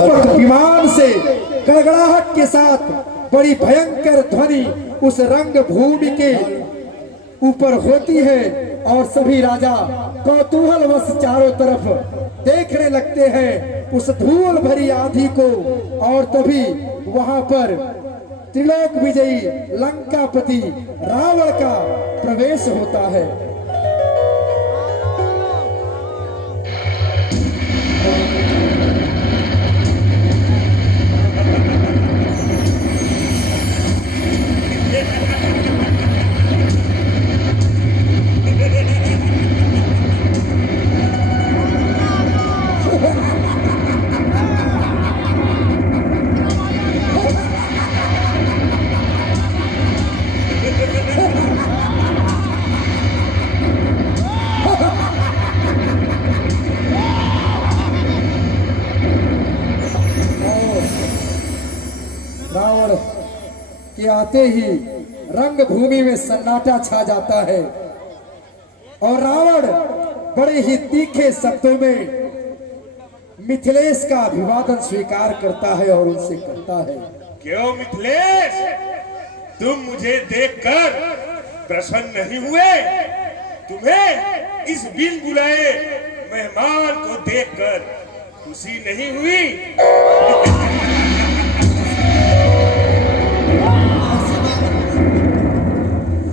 विमान से गड़गड़ाहट के साथ बड़ी भयंकर ध्वनि उस रंग भूमि के ऊपर होती है और सभी राजा कौतूहलवश चारों तरफ देखने लगते हैं उस धूल भरी आंधी को। और तभी वहां पर त्रिलोक विजयी लंकापति रावण का प्रवेश होता है। रावण के आते ही रंग भूमि में सन्नाटा छा जाता है और रावण बड़े ही तीखे शब्दों में मिथिलेश का अभिवादन स्वीकार करता है और उनसे कहता है, क्यों मिथिलेश, तुम मुझे देखकर प्रसन्न नहीं हुए? तुम्हें इस बिन बुलाए मेहमान को देखकर खुशी नहीं हुई?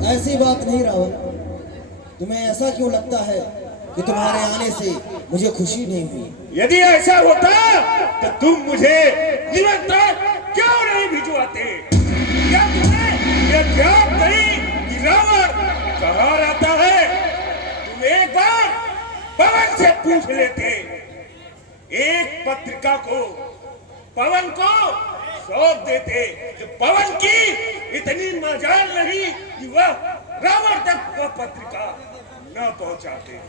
ऐसी बात नहीं रावण, तुम्हें ऐसा क्यों लगता है कि तुम्हारे आने से मुझे खुशी नहीं हुई? यदि ऐसा होता तो तुम मुझे निमंत्रण क्यों नहीं भिजवाते? क्या तुम्हें यह ज्ञात नहीं कि रावण कहाँ रहता है? तुम एक बार पवन से पूछ लेते। एक पत्रिका को पवन को सौंप देते। पवन की इतनी मजाल नहीं कि वह रावण तक वह पत्रिका न पहुंचाते।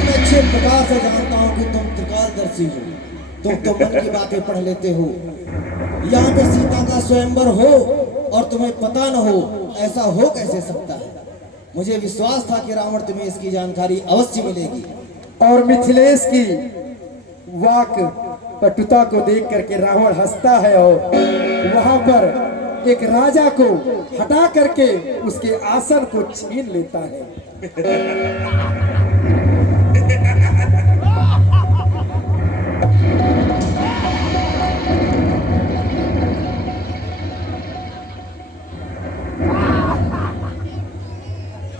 मैं अच्छे प्रकार से जानता हूँ कि तुम त्रिकालदर्शी हो, तुम तो मन की बातें पढ़ लेते हो। यहाँ पे सीता का स्वयंवर हो और तुम्हें पता न हो, ऐसा हो कैसे सकता है? मुझे विश्वास था कि रावण तुम्हें इसकी जानकारी अवश्य मिलेगी। और मिथिलेश की वाक पटुता को देख करके रावण हंसता है और वहां पर एक राजा को हटा करके उसके आसन को छीन लेता है।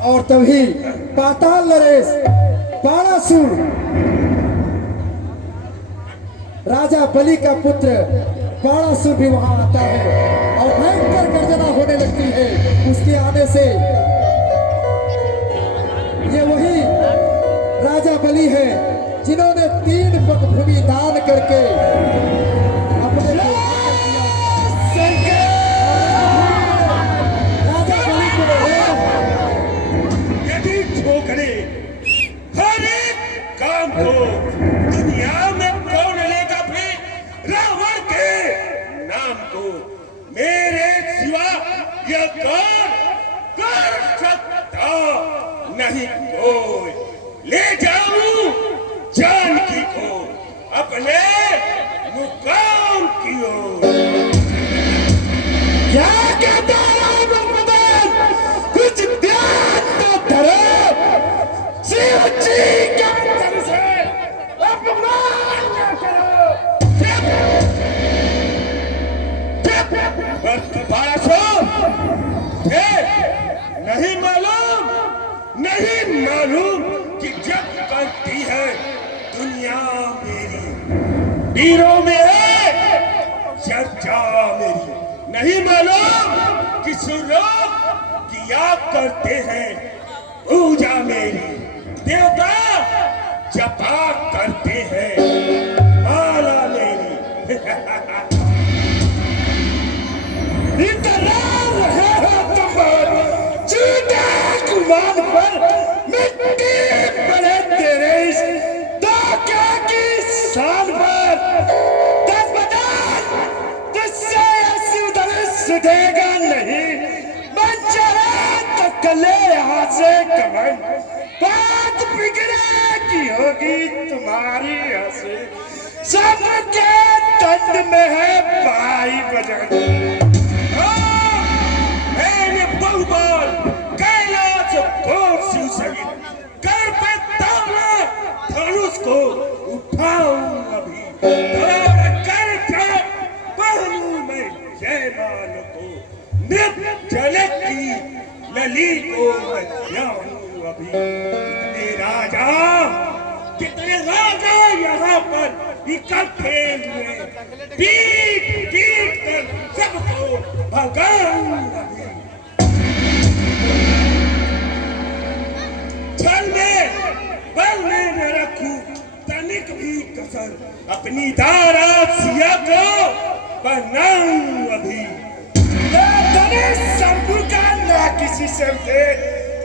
और तभी पाताल नरेश बाणासुर राजा बलि का पुत्र बाणासुर भी वहां आता है और भयंकर गर्जना होने लगती है उसके आने से। ये वही राजा बलि है जिन्होंने 3 पग भूमि दान करके अपने राजा बलि को यदि ठोकरे हर एक काम को दुनिया में कौन लेगा फिर रावण के नाम को? मेरे सिवा यह काम कर सकता नहीं कोई। ले जाऊं जानकी को अपने मुकाम की ओर। क्या कहता है कुछ ध्यान तो धरो, शिव जी के अंदर से अपमान न करो। नहीं मालूम, नहीं मालूम कि जब करती है दुनिया मेरी, वीरों में है चर्चा मेरी। नहीं मालूम कि सुरलोक किया करते हैं पूजा मेरी, देवता जपा करते हैं माला मेरी। गुमान पर मिट्टी पड़े तेरे इस धोखे की शान पर। 10 बदान तुझसे ऐसी धनुष देगा नहीं, बंचरा तो कले यहाँ से कमन। बात बिगड़े की होगी तुम्हारी हंसी सबके रक्त में है बाई बजानी। मैंने बहुबार कैलाश घोर शिव सहित कर पे ताला धनुष को उठाऊं अभी, कर पहनूं मैं जयमाल को, नृत्य झलक की लली को मैं जाऊं अभी। कितने राजा यहाँ पर इकट्ठे हुए, पीट पीट कर सबको भगाऊं अभी। छल में बल में न रखूं तनिक भी कसर, अपनी दारा सिया को बनाऊं अभी। शंभू का ना किसी शब्दे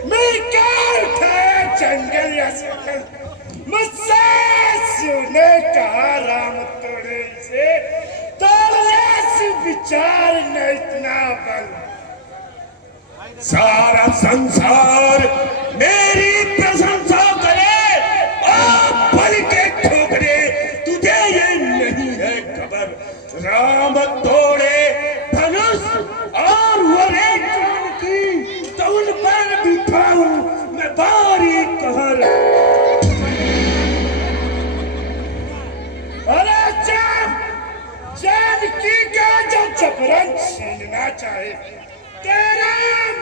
मैं क्या उठाया जंगल या सकल, मुझसे सुने कहा राम तोड़े से, तोड़े विचार न इतना बल। सारा संसार मेरी प्रशंसा करे और बल के ठोकरे, तुझे ये नहीं है खबर। राम तोड़े धनुष और वरे कान की, तो उन पर बिठाऊं मैं बारी कहर। अरे जानकी का जो चपरन छीनना चाहे, तेरा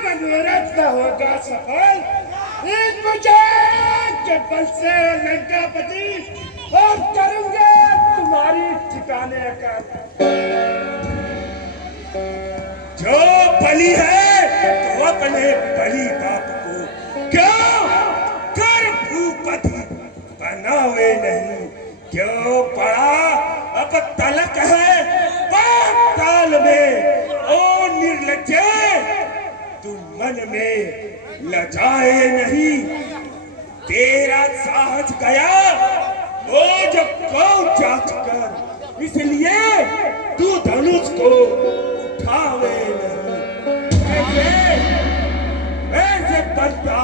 मनोरथ न होगा सफल। इस मुझे के बल से लंकापति और करूंगा तुम्हारी ठिकाने का। जो बलि है तो अपने बलि बाप को क्यों कर भूपति बनावे नहीं, क्यों पड़ा अब तलक है पाताल में। ओ निर्लज्जे तू मन में लजाए नहीं, तेरा साहस गया बोझ को जांच कर, इसलिए तू धनुष को उठावे नहीं। ऐसे बनता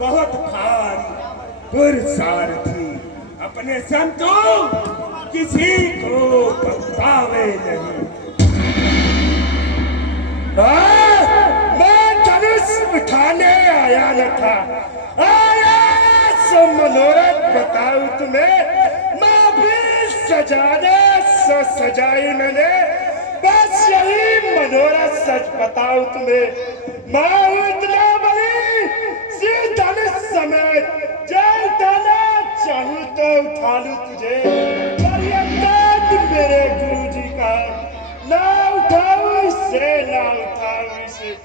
बहुत भारी पुरसारथी, अपने संतों किसी को बतावे नहीं। मैं धनुष उठाने आया न था, आया सो मनोरथ बताऊं तुम्हें। मैं भी सजाने सो सजाई मैंने, बस यही मनोरथ सच बताऊं तुम्हें। मैं इतना बड़ी सी धनुष समेत जल डाला चाहूं तो उठा लूं तुझे, पर ये दर्द मेरे गुरुजी का, ना उठाऊं इसे ना उठाऊं इसे।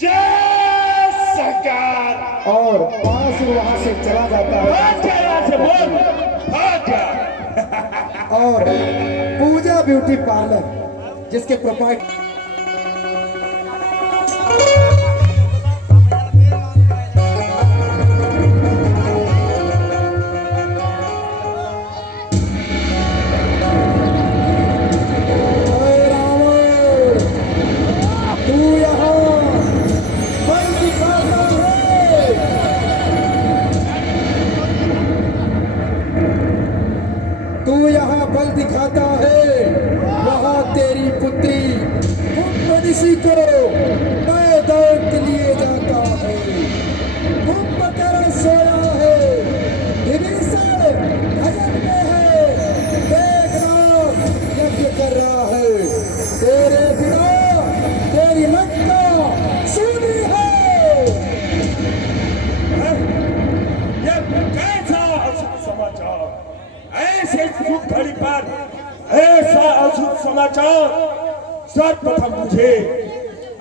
जय सरकार। और पास वहां से चला जाता है। भाग जा यहाँ से, बोल भाग जा। और पूजा ब्यूटी पार्लर जिसके प्रोपाइटर बल दिखाता है, वहाँ तेरी पुत्री कुंभनिशी को मैदान के लिए जाता है। कुंभकर्ण सोया है, विभीषण भजन में है, मेघनाद यज्ञ कर रहा है। तेरे बिना तेरी लंका सूनी है। यह कैसा अशुभ समाचार, ऐसे शुभ घड़ी पर ऐसा अशुभ समाचार। सर्वप्रथम मुझे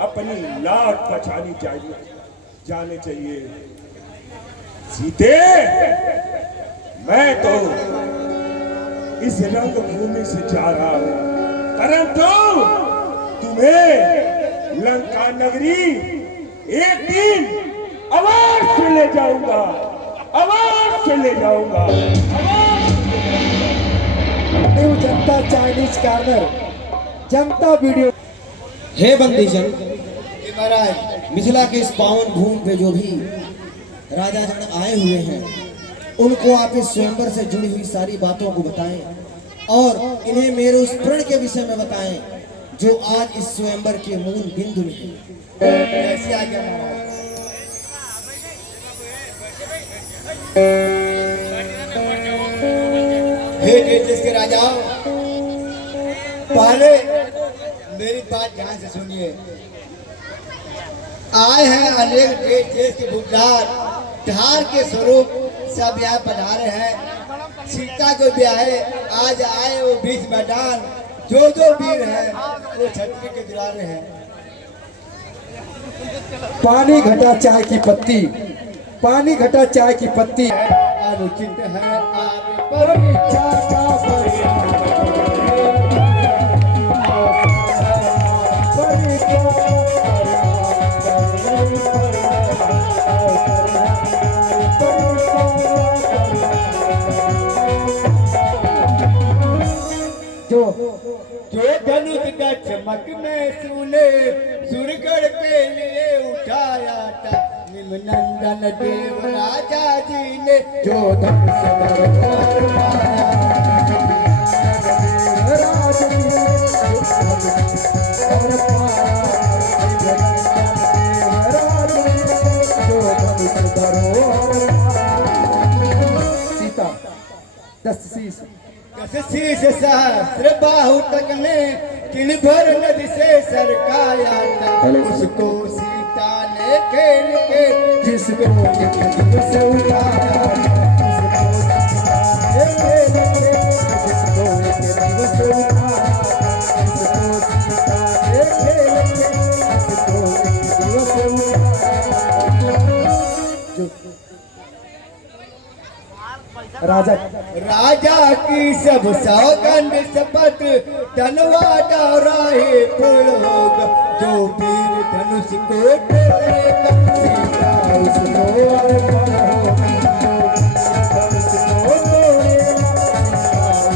अपनी लाट बचानी जाने चाहिए। सीते, मैं तो इस रंगभूमि से जा रहा हूं, परंतु तुम्हें लंका नगरी एक दिन अवश्य ले जाऊंगा, अवश्य ले जाऊंगा। न्यू जनता चाइनीज कॉर्नर जनता वीडियो। हे बंदीजन, महाराज मिथिला के इस पावन भूमि पे जो भी राजा जन आए हुए हैं, उनको आप इस स्वयंवर से जुड़ी हुई सारी बातों को बताएं। और इन्हें मेरे उस प्रण के विषय में बताएं जो आज इस स्वयंवर के मूल बिंदु में है। कैसी आज्ञा महाराज। हे देश के राजाओं, पहले मेरी बात ध्यान से सुनिए। आए हैं अनेक देश के भूखदार, धार के स्वरूप सब यहाँ पधारे हैं। सीता को ब्याहे आज आए वो बीच मैदान, जो वीर है वो छतरी के दुलारे हैं। पानी घटा चाय की पत्ती, पानी घटा चाय की पत्ती। अनुचित है आगे परीक्षा का जो धनुष का चमक में सुने सुरगढ़ के लिए उठाया था निम्नंदन देव राजा जी ने। जो धनुष दरबार पाया, राज की और पाया, जो धनुष दरबार पाया। सीता 10 शीश शीश सहस्त्र बाहु तक ने किन भर नदी से सरकाया था। उसको सीता ने खेल के जिसको से उठाया, राजा राजा की सब सौगंध शपथ धनवा डराए फूल होगा। जो वीर धनुष को टोलेगा सीता उसको अर्पण होगा। धनुष को तोड़ेगा सीता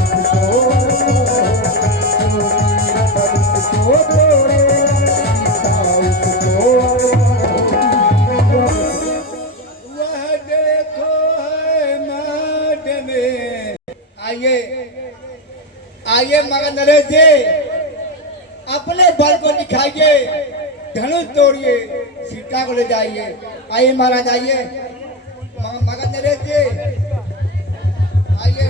उसको तोड़ेगा, सीता उसको अर्पण होगा। वह देखो है माट में। आइए आइए मगन नरेश जी, अपने बल को दिखाइए, धनुष तोड़िए, सीता को ले जाइए। आइए महाराज आइए, मगन नरेश जी आइए।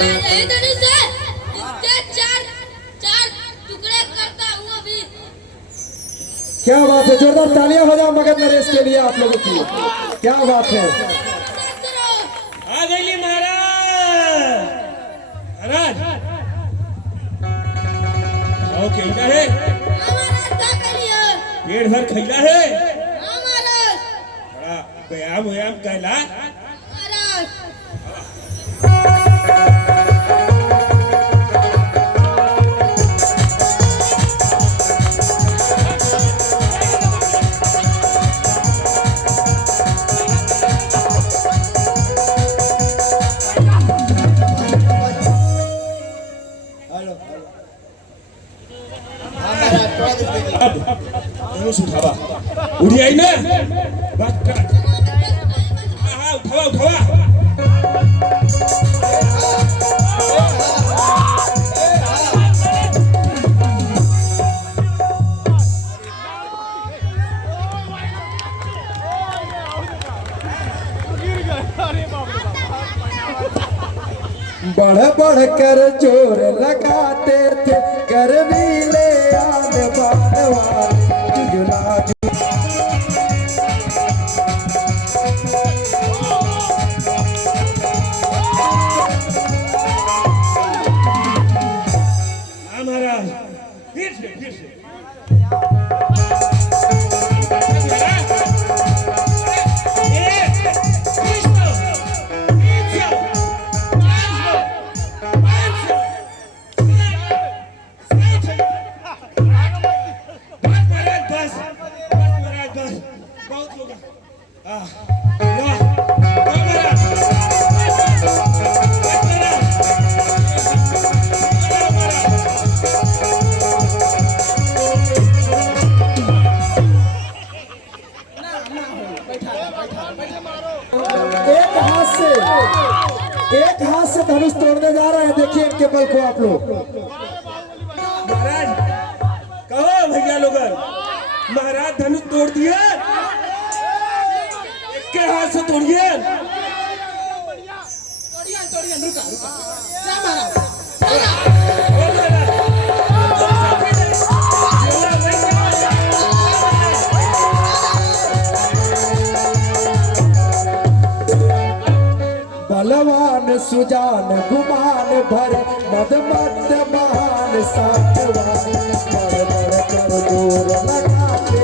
यही धनुष है, इसके चार टुकड़े करता हूँ अभी। क्या बात है, जोरदार तालियां हो जाओ मगध नरेश के लिए आप लोगों की। क्या बात है। आ गई महाराज। महाराज खाओ खैला है, पेट भर खैला है, बड़ा व्यायाम व्यायाम कहला। धनुष उठावा, उड़ी आई ना बात कर। हाँ उठावा उठावा। बढ़ बढ़ कर जोर लगाते थे, गर्मी ले आने वाले जुला महाराज फिर से धनुष तोड़ने जा रहे हैं, देखिए इनके बल को आप लोग। महाराज कहो भैया लोगन, महाराज धनुष तोड़ दिए, एक के हाथ से तोड़िए। बलवान सुजान गुमान भर मद मद महान सातवान बड़ बड़ कर जोर लगाते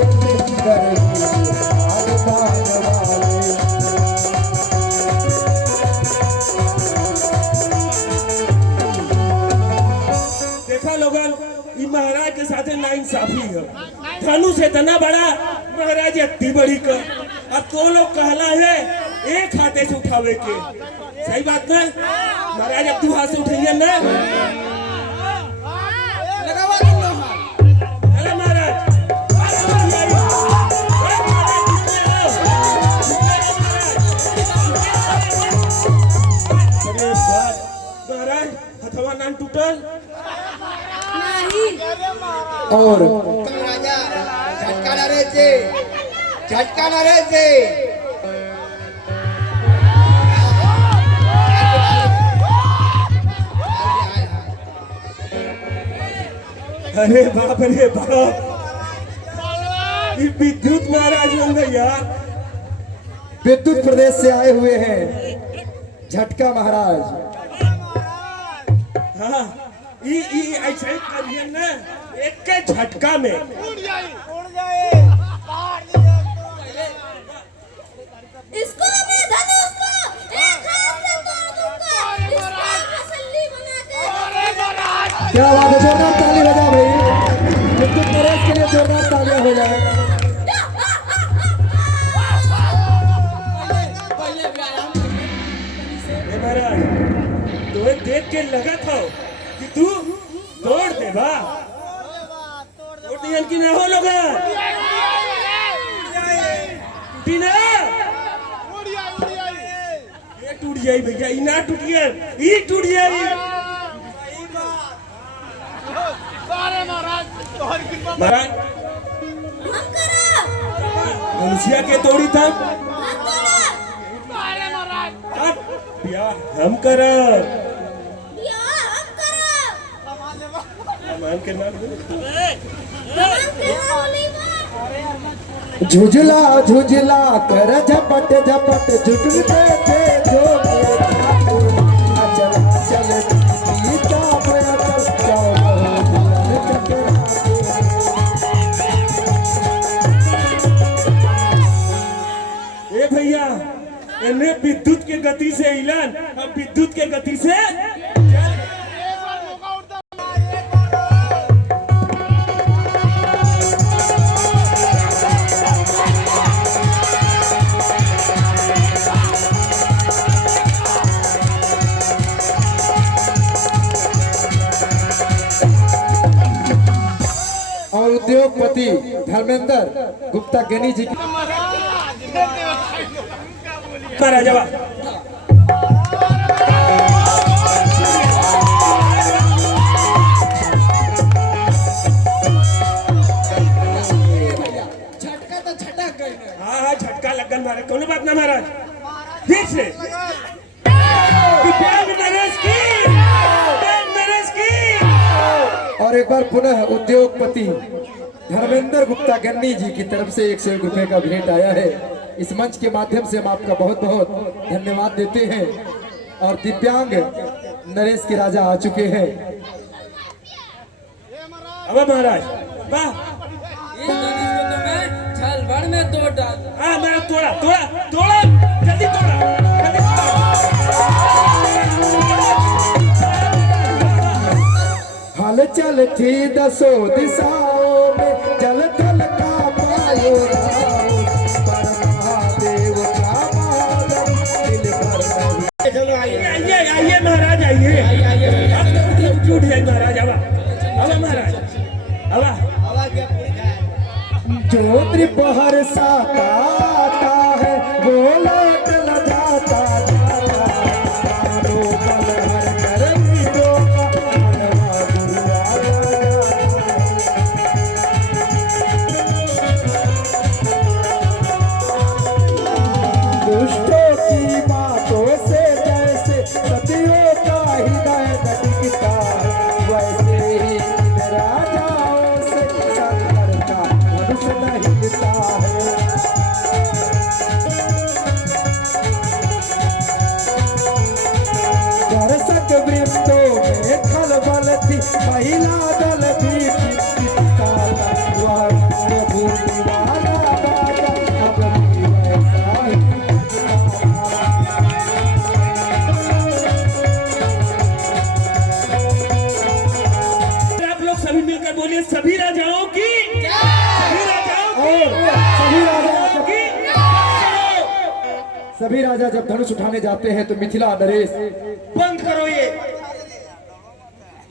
कर वाले। देखा लोगन, ये महाराज के साथ नाइंसाफी है। धनुष इतना बड़ा, महाराज इतनी बड़ी कर। अब तो लोग कहला है एक हाथे से उठावे के, सही बात ना महाराज? अब तू हाथ से उठाइए ना। अरे महाराज, अरे महाराज हथवा नाम टूटल और राजा झटका न रहे थे, झटका न रहे थे। अरे बाप रे बाप, ये विद्युत महाराज बन गए यार। विद्युत प्रदेश से आए हुए हैं झटका महाराज। हाँ, ये ऐसा ही करिए ना, एक के झटका में। इसको मैं धनुष को एक हाथ से तोड़ दूंगा, इसका मसल्ली बना के। क्या बात है, जोरदार ताली बजा भाई। विद्युत प्रदेश के लिए जोरदार तालियां हो जाए। महाराज तुम्हें देख के लगा था कि तू तोड़ दे बा, तोड़ दिया कि ना हो लोग बिना ये टूट जाई भैया, ये ना टूटिए, ये टूट जाई। महाराज हम करो, मनुष्य के तोड़ी था, हम करो, अब ब्याह हम कर या हम करो। मान के नाम झुझला झुझला कर झपट झपट झुझलते थे जो अचल अचल सीता भयकर ए भैया, इन्हें विद्युत के गति से हिलन, अब विद्युत के गति से और उद्योगपति धर्मेंद्र गुप्ता गनी जी की महाराजा हाँ झटका लगन मारे, कौन बात ना महाराज। ठीक से और एक बार पुनः उद्योगपति धर्मेंद्र गुप्ता गन्नी जी की तरफ से 101 रुपए का भेंट आया है। इस मंच के माध्यम से हम आपका बहुत बहुत धन्यवाद देते हैं। और दिव्यांग नरेश के राजा आ चुके हैं। अब महाराज वाह, छलबड़ में तोड़ डाल। हाँ मैं तोड़ा तोड़ा तोड़ा, जल्दी तोड़ा, जल्दी हल चल थी दसो दिशाओं में जल थल का पायो राव, पर महादेव का मालम दिल भर। चलो आइए, आइए आइए महाराज आइए, अब तो टूट जाए महाराज। अब महाराज अब आवाज क्या पूछा है? जो त्रिपहर साता आता है वो लौट न जाता जाता, तारो बल है ऐसा है। दर्शक वृंदों में खलबल थी, महिला दल भी टिटकाता, वह प्रभु वाला राजा अब भी वैसा ही। आप लोग सभी मिलकर बोलिए सभी राजाओं की, सभी राजाओं की, सभी राजा जब धनुष उठाने जाते हैं तो मिथिला नरेश बंद करो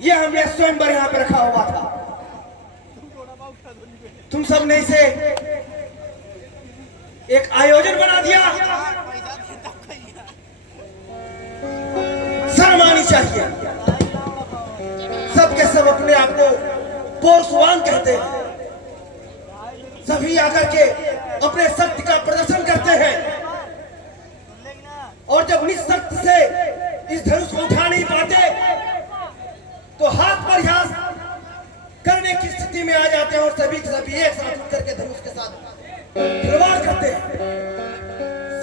ये हमने स्वयंवर यहाँ पे रखा हुआ था। तुम सब ने इसे एक आयोजन बना दिया। शर्म आनी चाहिए। सबके सब अपने आप को पोषवान कहते हैं, सभी आकर के अपने शक्ति का प्रदर्शन करते हैं, और जब निशक्ति से इस धनुष को उठा नहीं पाते तो हाथ पर प्रयास करने की स्थिति में आ जाते हैं और सभी के सभी एक साथ मिलकर के धनुष के साथ खिलवाड़ करते हैं।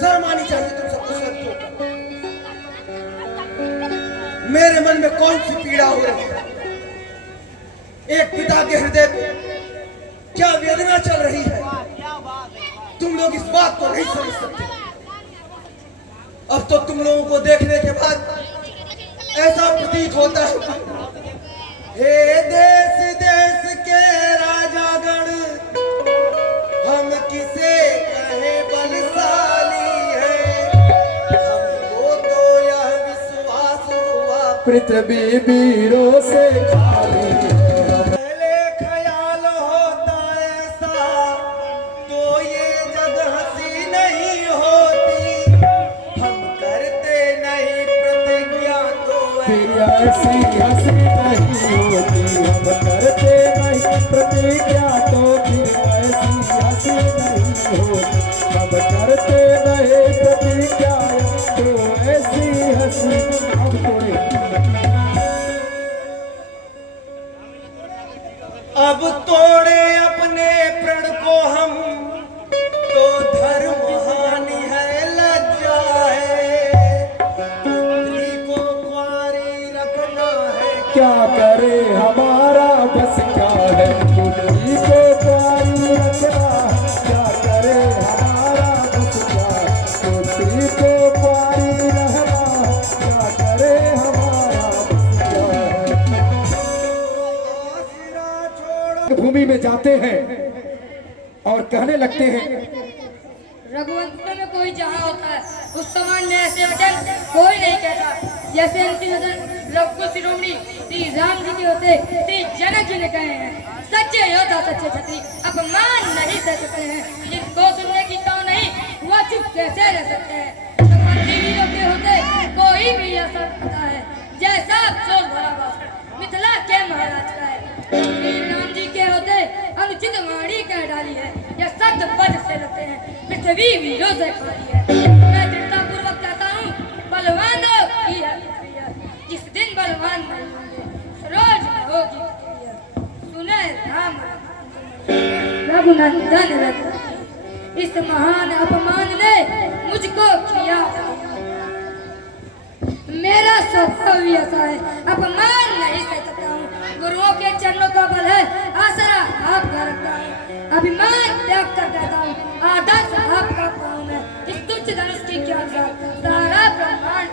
शर्म आनी चाहिए तुम सबको स्वयं को। मेरे मन में कौन सी पीड़ा हो रही है, एक पिता के हृदय पे क्या वेदना चल रही है, तुम लोग इस बात को नहीं समझ सकते। अब तो तुम लोगों को देखने के बाद ऐसा प्रतीत होता है, हे देश देश के राजागण, हम किसे कहे बलशाली है, हमको तो यह विश्वास हुआ पृथ्वी वीरों से खाली है। पहले ख्याल होता ऐसा तो ये जग हंसी नहीं होती, हम करते नहीं प्रतिज्ञा तो फिर ऐसी हंसी नहीं होती, हम करते नहीं प्रतिज्ञा तो फिर ऐसी हंसी नहीं होती, हम करते नहीं प्रतिज्ञा तो ऐसी हंसी। अब तोड़े अब तोड़े अपने प्रण को हम तो धर्म हानि है, लज्जा है, पुत्री को कुंवारी रखना है, क्या करे हमारा बस क्या है, पुत्री को कुंवारी रखना है, क्या करे हमारा बस क्या है, पुत्री को कुंवारी रहना है, क्या करे हमारा बस क्या है। भूमि में जाते हैं और कहने लगते हैं, रघुवंश में कोई जहाँ होता है उस समान में ऐसे वचन कोई नहीं कहता जैसे अंतिम वचन लवकुश शिरोमणि श्री राम जी के होते श्री जनक जी ने कहे हैं। सच्चे योद्धा सच्चे छत्री अपमान नहीं सह सकते हैं, जिनको सुनने की तो नहीं वह चुप कैसे रह सकते हैं। भगवान वीरों के होते कोई भी ऐसा करता है जैसा अफसोस भरा भाषण मिथिला के महाराज का है। श्री राम जी के होते अनुचित वाणी कह डाली है, यह सत्य पद से लगते हैं, पृथ्वी वीरों से खाली है। मैं दृढ़ता पूर्वक कहता हूँ, बलवानों की है पृथ्वी, जिस दिन बलवान नहीं होंगे सरोज में होगी पृथ्वी। सुने राम रघुनंदन रघुपति, इस महान अपमान ने मुझको किया। मेरा स्वभाव ही ऐसा है, अपमान नहीं सह सकता हूँ। गुरुओं के चरणों का बल है, आसरा आपका रखता है, अभिमान त्याग कर कहता हूँ, आदर्श आपका पाऊँ मैं। इस तुच्छ धनुष की क्या साथ सारा ब्रह्मांड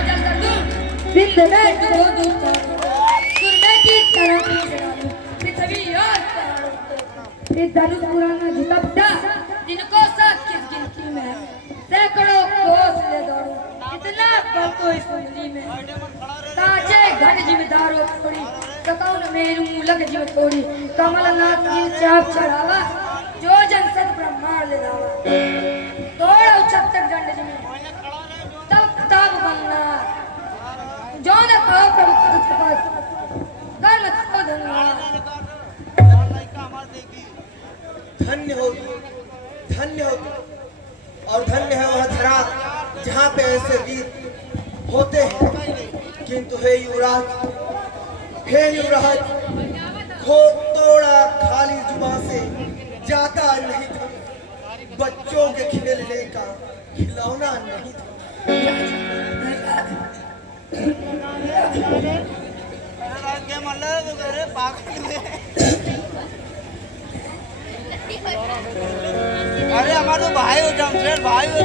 जल कर दूं, बिंद में डुबो दूं, सुरमे की तरह चला दूं, पृथ्वी और पहाड़ों। इस धनुष पुराण में झुकपटा जिनको साथ किस गिनती में सैकड़ों कोस ले दौड़ूं, इतना बल तो इस कुंडली में। काचे घट जिम्मेदारों थोड़ी, ककौन मेरू मूलक जीव थोड़ी, कमलनाथ जी चाप चढ़ावा, जो जन सत ब्रह्मांड ले दावा। तोड़ उचक दंड जिम्मे, तब तब बनना, जो न पाओ प्रभु पद छपास, कर्म तो धन्यवाद। धन्य हो, धन्य हो, और धन्य है वह धरा जहाँ पे ऐसे वीर होते हैं। किंतु हे युवराज, हे युवराज, खो तो जोड़ा खाली जुबा से जाता नहीं था, बच्चों के खेलने का खिलौना नहीं था। अरे हमारे तो भाई हो जमशेद भाई हो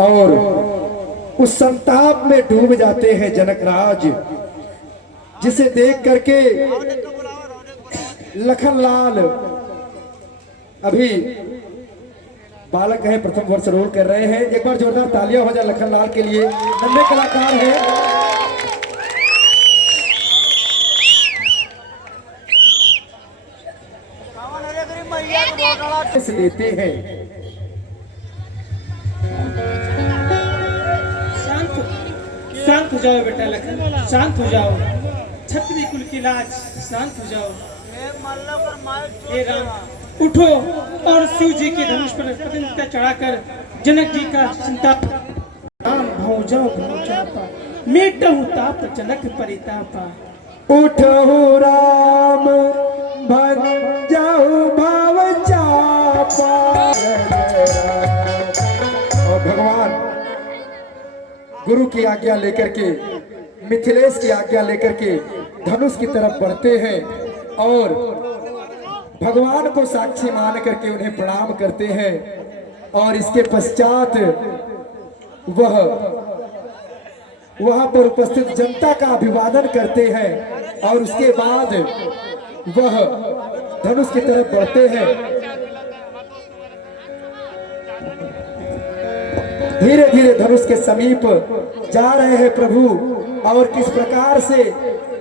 और उस संताप में डूब जाते हैं जनकराज, जिसे देख करके लखनलाल अभी बालक है, प्रथम वर्ष रोल कर रहे हैं। एक बार जोरदार तालियां हो जाए लखनलाल के लिए, नन्हे कलाकार हैं। लेते हैं शांत हो जाओ बेटा लखन, शांत हो जाओ। छत्री कुल की लाज, शांत हो जाओ। हे राम उठो और शिव जी के धनुष पर प्रतिष्ठा चढ़ाकर जनक जी का चिंता राम भौजा भौजा मेटहु ताप जनक परितापा। उठो राम भजाऊ भाव चापा। और भगवान गुरु की आज्ञा लेकर के, मिथिलेश की आज्ञा लेकर के धनुष की तरफ बढ़ते हैं और भगवान को साक्षी मान करके उन्हें प्रणाम करते हैं। और इसके पश्चात वह वहां पर उपस्थित जनता का अभिवादन करते हैं और उसके बाद वह धनुष की तरफ बढ़ते हैं। धीरे धीरे धनुष के समीप जा रहे हैं प्रभु, और किस प्रकार से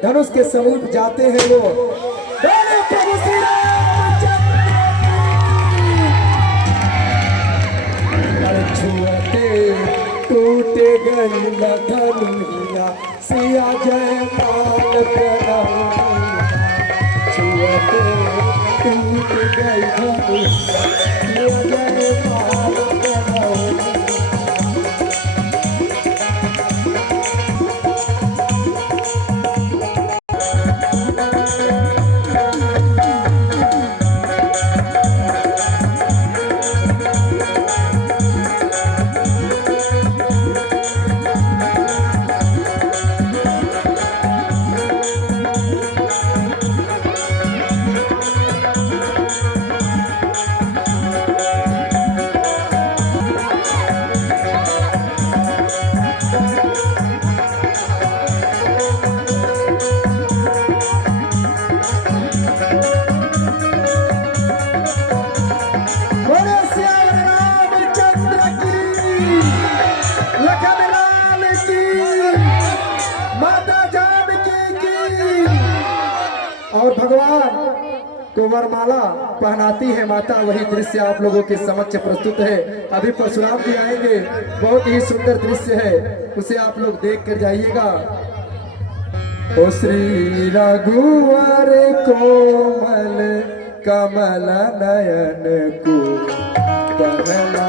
धनुष के समीप जाते हैं वो। बोलो प्रभु श्री रामचंद्र की। छुअते टूट गई धनुषिया, सिया जयपाल प्रणव। छुअते टूट गई धनुषिया, सिया जयपाल प्रणव। और भगवान को वरमाला पहनाती है माता, वही दृश्य आप लोगों के समक्ष प्रस्तुत है। अभी परशुराम जी आएंगे, बहुत ही सुंदर दृश्य है, उसे आप लोग देख कर जाइएगा। ओ श्री रघुवर कोमल कमल नयन को पहला